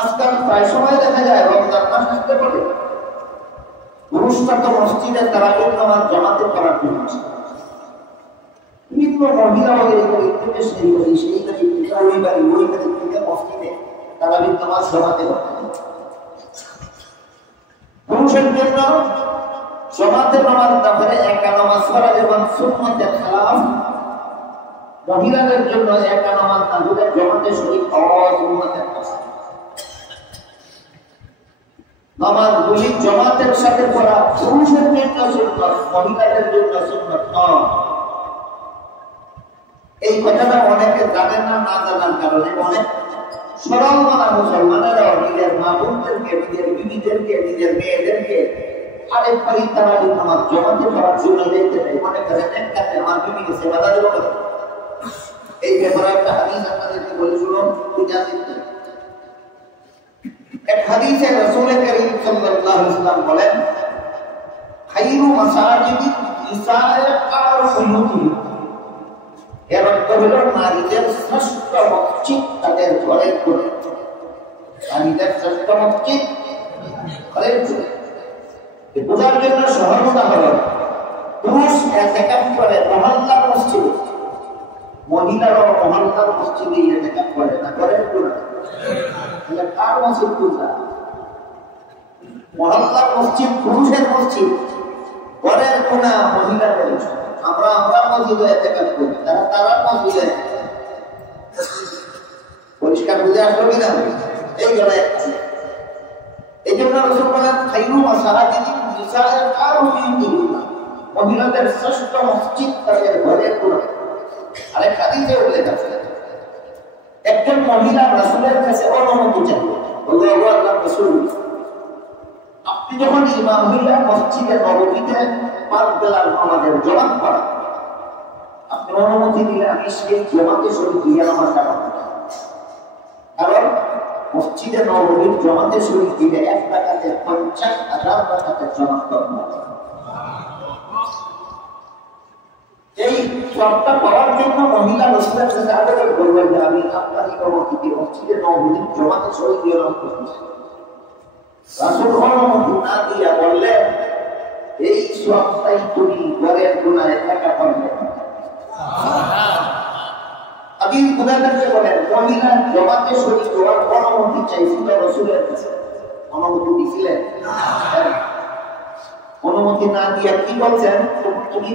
আজকাল প্রায় সময় দেখা যায় রমজান মাস আসতে পারে পুরুষরা তো মসজিদে তারাবির নামাজ জামাতে করার জন্য বিভিন্ন মহিলা এই বাড়ি থেকে সেই বাড়ি থেকে ওই বাড়ি থেকে মসজিদে তারাবির নামাজ জামাতে করতে পুরুষের জন্য জামাতে নামাজ না করে একা নামাজ করা যেমন সুন্নতের খেলাফ, মহিলাদের জন্য একা নামাজ না করে জামাতে শরীক হওয়া সুন্নতের কাজ। নামাজগুলি জামাতের সাথে পড়া পুরুষের জন্য সুন্নত, মহিলাদের জন্য সুন্নত নয়। এই কথাটা অনেকে জানেন না, না জানার কারণে অনেক সরল মানা মুসলমানেরাও নিজের মা বোনদেরকে, নিজের বিবিদেরকে, নিজের মেয়েদেরকে আরেক বাড়ি তারাবির নামাজ জামাতে পড়ার জন্য দেখতে দেয়। মনে করেন এক কাছে আমার বিবিকে সেবা দেব না। এই ব্যাপারে একটা হাদিস আপনাদেরকে বলে শুনুন, এক হাদিসে রাসূল করিম সাল্লাল্লাহু আলাইহি ওয়াসাল্লাম বলেন, খায়রু মাসাজিদি নিসায়ে আরফুয়ুতি, এর অর্থ হলো নারীদের শ্রেষ্ঠ মসজিদ তাদের ঘরের করে। নারীদের শ্রেষ্ঠ মসজিদ ঘরের করে বোঝার জন্য সহজ উদাহরণ, পুরুষ ইতিকাফ করে মহল্লার মসজিদে, মহিলারাও মহল্লার মসজিদে ইতিকাফ করে, না করেন না? তাহলে কার মসজিদ কোনটা? মহল্লার মসজিদ পুরুষের মসজিদ, ঘরের কোনা মহিলাদের। আমরা মসজিদে ইতিকাফ করি, তারা মসজিদে। পরিষ্কার বুঝে আসলো কিনা? এই গলা একটা। এই জন্য রাসূল বলেন, খায়রু মাসাজিদি নিসায়ে আরফুয়ুতি, মহিলাদের শ্রেষ্ঠ মসজিদ তাদের ঘরের কোনা। আরেক হাদিসে উল্লেখ আছে, একজন মহিলা রাসূলের কাছে অনুমতি চাইলেন, বললেন, ও আল্লাহর রাসূল, আপনি যখন ইমাম হইলেন মসজিদে নববীতে পাঁচ বেলার নামাজের জামাত পড়া, আপনি অনুমতি দিলে আমি সেই জামাতে শরীক দিয়ে আমার জামাত পড়া। কারণ মসজিদে নববীর জামাতে শরীক দিলে এক টাকাতে 50,000 টাকাতে জামাত করব। এই সবটা পাওয়ার জন্য মহিলা রাসূলের কাছে আবেদন করবেন যে আমি আপনার অনুমতিতে মসজিদে নববীর জামাতে শরীক দিয়ে নামাজ পড়তেছি। রাসূল অনুমতি না দিয়া বললেন, এই সবটাই তুমি ঘরের কোনায় একা করবে। আবিল খুদাদারকে বলেন, মহিলা জামাতে শরীক হওয়ার অনুমতি চাইছিল রাসূলের কাছে, অনুমতি দিছিলেন? অনুমতি না দিয়া কি বলছেন, তুমি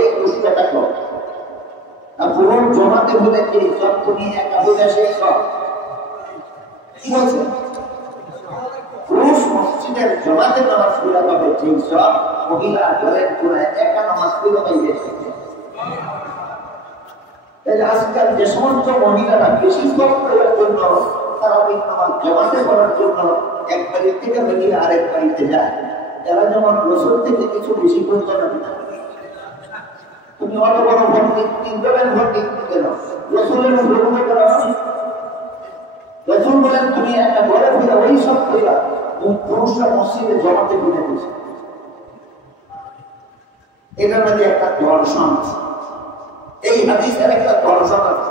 এই খুশিটা করো না, পুরো জমাতে বলে কি সব তুমি একা হয়ে সেই সব কি বলছেন? পুরুষ মসজিদের জামাতে নামাজ পড়া পাবে ঠিক সব, মহিলা ঘরের কোনায় একা নামাজ পড়া পাইবে। আজকাল যে সমস্ত মহিলারা বেশি করার জন্য, তারাবির নামাজ জামাতে পড়ার জন্য এক বাড়ি থেকে বেরিয়ে আরেক বাড়িতে যায়, এরা যেমন রাসূল থেকে কিছু বেশি করতো না। তুমি অত বড় ভর্তি তিনজনের ভর্তি কেন? রাসূলের অনুমতি করা। রাসূল বলেন, তুমি একটা ঘরে ফিরে ওই সব কইরা পুরুষরা মসজিদে জামাতে পড়ে গেছে। এটার মধ্যে একটা দর্শন, এই হাদিসের একটা দর্শন আছে।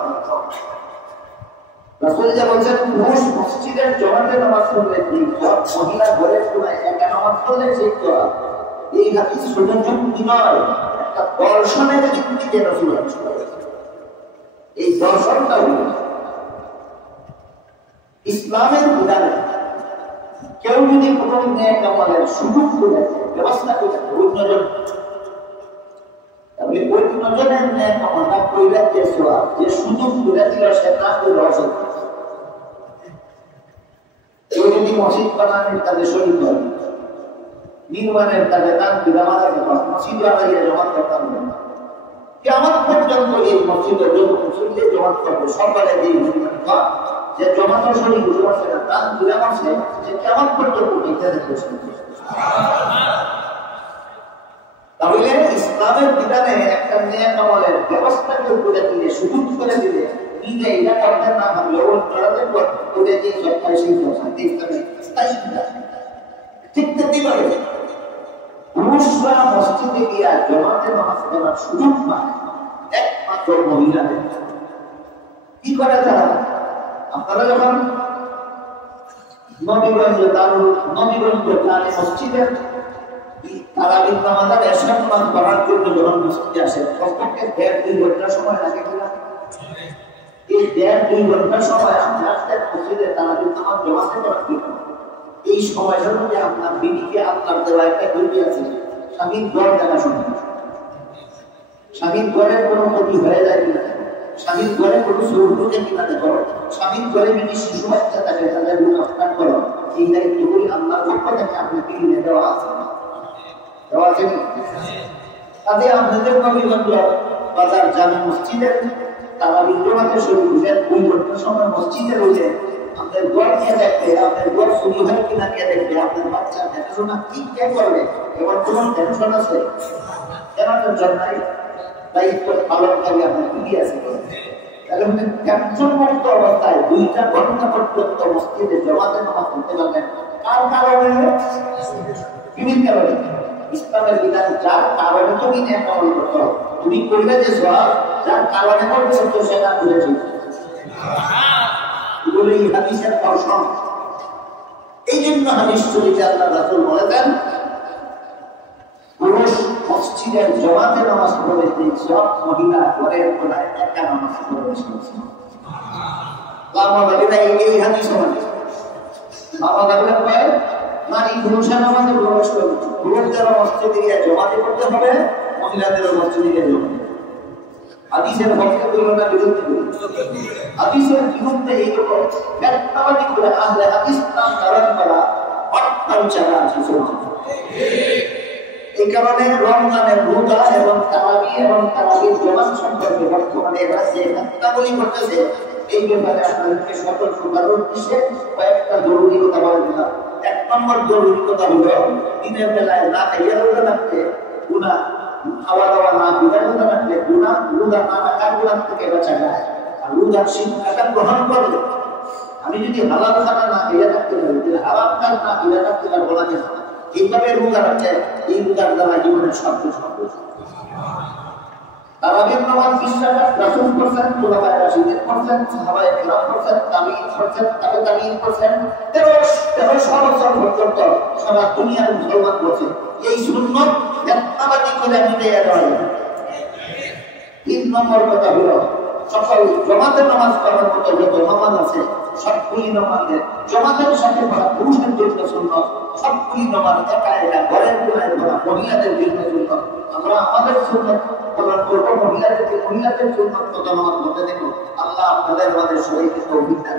রাসূল যা বলছেন, পুরুষ মসজিদের জামাতে নামাজ পড়লে ঠিক, মহিলা ঘরের কোনায় একা নামাজ পড়লে ঠিক। এই হাদিস শুধু যুক্তি নয়, একটা দর্শনের ভিত্তিতে রাসূল বলেছেন। এই দর্শনটা হলো ইসলামের বিধানে কেউ যদি কোনো নেক আমলের সুযোগ করে ব্যবস্থা করে অন্যজন, তবে অন্যজনের নেক আমলটা কইরা যে সুযোগ করে দিল সে না করে অসৎ। কেউ যদি মসজিদ বানানোর কাজে শরীক হয়, নির্মাণের কাজে দান দিলে আমাদের মসজিদ বানাইয়া জমা করতাম না। কিয়ামত পর্যন্ত এই মসজিদের জন্য মুসলিমদের জমা করবে, সকালে যে যে জমানো শরীর জমাছে না, দান দিলে আছে যে কিয়ামত পর্যন্ত ইত্যাদি করছে। তাহলে ইসলামের বিধানে একটা নেক আমলের ব্যবস্থা করে দিলে, সুযোগ করে দিলে, নিজে এটা করতে না পারলে অন্যদের করে দিয়ে সরকার সেই শান্তি ইসলামে স্থায়ী ঠিক তেমনি পারে পুরুষরা মসজিদে গিয়া জামাতে নামাজ পড়ার সুযোগ পায় একমাত্র মহিলাদের। কি করে তারা? আপনারা যখন নবীগঞ্জ দারুল নবীগঞ্জ জামে মসজিদে তারাবির নামাজ আর এশার নামাজ পড়ার জন্য যখন মসজিদে আসে কমপক্ষে 1.5-2 ঘন্টা সময় লাগে কিনা? এই 1.5-2 ঘন্টা সময় আপনি আসতেন মসজিদে তারাবির নামাজ জমাতে করার জন্য। এই সময়টার মধ্যে আপনার বিবিকে আপনার দেওয়া একটা ডিউটি আছে, স্বামীর ঘর দেখাশোনা। স্বামীর ঘরের কোনো ক্ষতি হয়ে যায় কিনা, স্বামীর ঘরে কোনো চোর ঢুকে কিনা দেখো, স্বামীর ঘরে যদি শিশু বাচ্চা থাকে তাদের রক্ষণ করো, এই দায়িত্বগুলি আল্লাহর পক্ষ থেকে আপনাকে নিয়ে দেওয়া আছে। দেওয়া আছে কি? তাতে আপনাদের নবীগঞ্জ বাজার জামে মসজিদের তারাবির জমাতে শুরু করলেন 2 ঘন্টা সময় মসজিদে রয়েছে। আপনার ঘর কে দেখবে, আপনার ঘর চুরি হয় কিনা কে দেখবে, আপনার বাচ্চা দেখাশোনা কি কে করবে, এবার কোনো টেনশন আছে? কেন টেনশন নাই? দায়িত্ব পালনকারী আপনার কি আছে? তাহলে টেনশন মুক্ত অবস্থায় 2 ঘন্টা পর্যন্ত মসজিদে জমাতে নামাজ পড়তে পারবেন। কার কারণে? বিভিন্ন কারণে। ইসলামের বিধান যার কারণে তুমি আমল করছো, তুমি করলে যে সওয়াব যার কারণে করছো তো সেটা করেছো। এগুলো এই হাদিসের দর্শন। এই জন্য হাদিস শরীফে আল্লাহ রাসূল বলেছেন, পুরুষ মসজিদের জমাতে নামাজ পড়েছে, সব মহিলা ঘরের কোনায় একা নামাজ পড়েছে। লামাবাদীরা এই হাদিস মানে লামাবাদীরা কয় নারী পুরুষের নামাজে প্রবেশ করবে, পুরুষদেরও মসজিদে গিয়ে জমাতে করতে হবে, মহিলাদেরও মসজিদে গিয়ে জমাতে। হাদিসের পক্ষে বলল না বিরুদ্ধে বলল? হাদিসের বিরুদ্ধে এইরকম ব্যক্তবাদী করে আহলে হাদিস নাম ধারণ করা অর্থাৎ ছাড়া আছে। এই কারণে রমজানের রোজা এবং তারাবি এবং তারাবির জমান সম্পর্কে বর্তমানে এরা যে ঘটনাগুলি ঘটেছে এই ব্যাপারে আপনাদেরকে সতর্ক করার উদ্দেশ্যে কয়েকটা জরুরি কথা বলে দিলাম। 1 নম্বর জরুরি কথা হলো দিনের বেলায় না খাইয়া রোজা রাখতে গুনাহ, খাওয়া দাওয়া না বিদায় রোজা রাখলে গুনাহ, রোজা না রাখার গুনাহ থেকে বাঁচা যায়। আর রোজার শিক্ষাটা গ্রহণ করলে আমি যদি হালাল খানা না খেয়ে থাকতে পারি তাহলে হারাম কাজ না খেয়ে থাকতে পারবো না। এইভাবে রোজা রাখছে, এই রোজার দ্বারা জীবনের সব কিছু তারাবির নামাজ 20 রাকাত রাসূল করছেন, খোলাফায়ে রাশিদিন করছেন, সাহাবায়ে কেরাম করছেন, তাবিঈন করছেন, তাবিঈন করছেন, 1300 বছর পর্যন্ত সারা দুনিয়ার মুসলমান করছে। এই সুন্নাত ব্যক্তবাদী করে মিটাইয়া দেওয়া যাবে। 3 নম্বর কথা হলো সকল জমাতে নামাজ পড়ার মতো যত নামাজ আছে সবগুলি নামাজের জমাতের সাথে পড়া পুরুষের জন্য সুন্নাত, সবগুলি নামাজ একা একা ঘরের কোনায় পড়া মহিলাদের জন্য সুন্নাত। আমরা আমাদের সুন্নাত পালন করবো, মহিলাদের সুন্নাত কত নামাজ পড়তে দেবো। আল্লাহ আপনাদের আমাদের সবাইকে তৌফিক দান।